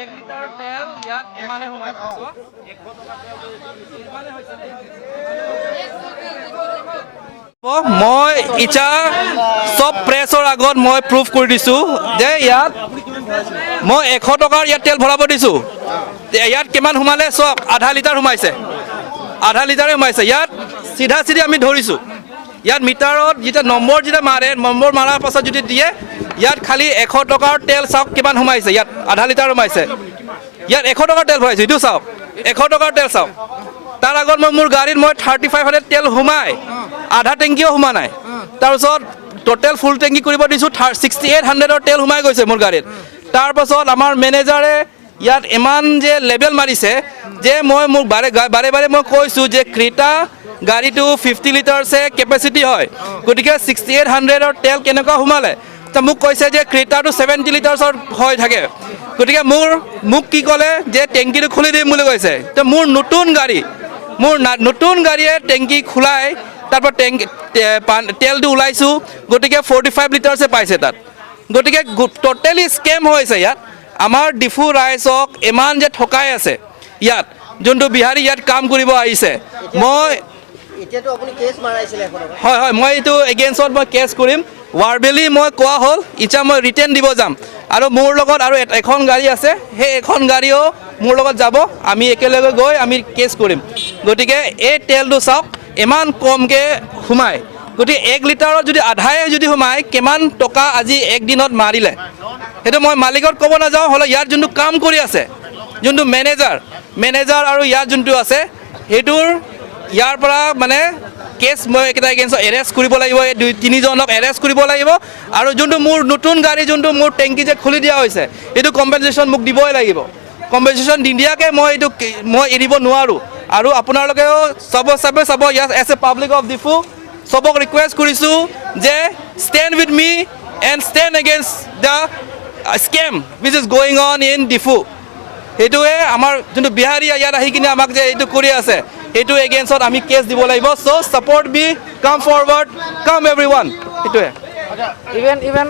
एक लिटर तेल यात इमाने সোমাইছো মই ইটা সব প্ৰেছৰ আগত মই প্ৰুফ কৰি দিছো যে ইয়াত মই 100 টকাৰ ইয়াত তেল ভৰাব দিছো ইয়াত কিমান সোমালে সব আধা লিটাৰ সোমাইছে আধা লিটাৰে সোমাইছে ইয়াত সিধা সিধি আমি ধৰিছো ইয়াত মিটাৰত যেটা নম্বৰ যেটা মাৰে নম্বৰ মাৰাৰ পাছত যদি দিয়ে ইয়াত খালি 100 টকাৰ তেল চাওক কিমান সোমাইছে ইয়াত আধা লিটাৰ সোমাইছে ইয়াত 100 টকাৰ তেল ভৰাইছো ইটো চাওক 100 টকাৰ তেল চাওক তাৰ আগত মই মোৰ গাড়ীত মই 3500 তেল সোমাই আধা টেংকিও সোমা নাই তাৰ পাছত টোটাল ফুল টেংকি কৰিব দিছো 6800 ৰ তেল সোমাই গৈছে মোৰ গাড়ীত তাৰ পাছত আমাৰ মেনেজাৰে ইয়াত ইমান যে লেভেল মাৰিছে যে মই মোক বাৰে বাৰে মই কৈছো যে ক্ৰেটা গাড়ীটো 50 লিটাৰছে কেপাসিটি হয় গতিকে 6800 ৰ তেল কেনেকুৱা সোমালে তা মোক কৈছে যে ক্ৰেটাটো 70 লিটাৰছৰ হয় থাকে গতিকে মোক কি ক'লে যে টেংকিটো খুলি দিম বুলি কৈছে তো মোৰ নতুন গাড়ীয়ে টেংকি খুলাই তাৰপৰ তেলটো ওলাইছো গতিকে 45 লিটাৰছে পাইছে তাত গতিকে টোটালি স্কেম হৈছে ইয়াত আমাৰ ডিফু ৰাইজক ইমান যে ঠকাই আছে ইয়াত যোনটো বিহাৰী ইয়াত কাম কৰিব আহিছে মই এতিয়াতো আপুনি কেছ মাৰাইছিলে এখন হয় মই এইটো এগেইনষ্টত মই কেছ কৰিম ওয়াৰবেলি মই কোৱা হ'ল ইচ্ছা মই ৰিটাৰ্ণ দিব যাম আৰু মোৰ লগত আৰু এখন গাড়ী আছে সেই এখন গাড়ীও মোৰ লগত যাব আমি একেলগে গৈ আমি কেছ কৰিম গতিকে এই তেলটো চাওক ইমান কমকে সোমাই গতিকে 1 লিটাৰত যদি আধাই যদি সোমাই কিমান টকা আজি এক দিনত মাৰিলে সেইটো মই মালিকত ক'ব নাযাওঁ হলে ইয়াত যোনটো কাম কৰি আছে যোনটো মেনেজাৰ আৰু ইয়াত যোনটো আছে হেতুৰ ইয়াৰ পৰা মানে কেছ মই এটা এগেইনষ্ট এৰেষ্ট কৰিব লাগিব এই 2-3 জনক এৰেষ্ট কৰিব লাগিব আৰু যোনটো মোৰ নতুন গাড়ী যোনটো মোৰ টেংকি যে খুলি দিয়া হৈছে এইটো কম্পেনসেশন মোক দিবই লাগিব কম্পেনসেশন দিয়াকে মই এৰিব নোৱাৰো আৰু আপোনালোকেও সব ইয়াত as a public of Diphu সবক ৰিকুৱেষ্ট কৰিছো যে stand with me and stand against the scam which is going on in Diphu হেতুৱে আমাৰ যোনটো বিহাৰী ইয়াত আহি কিনে আমাক যে এইটো কৰি আছে এইটো এগেইনষ্টত আমি কেছ দিব লাগিব so support me come forward কাম এভৰিৱান হেতুৱে ইভেন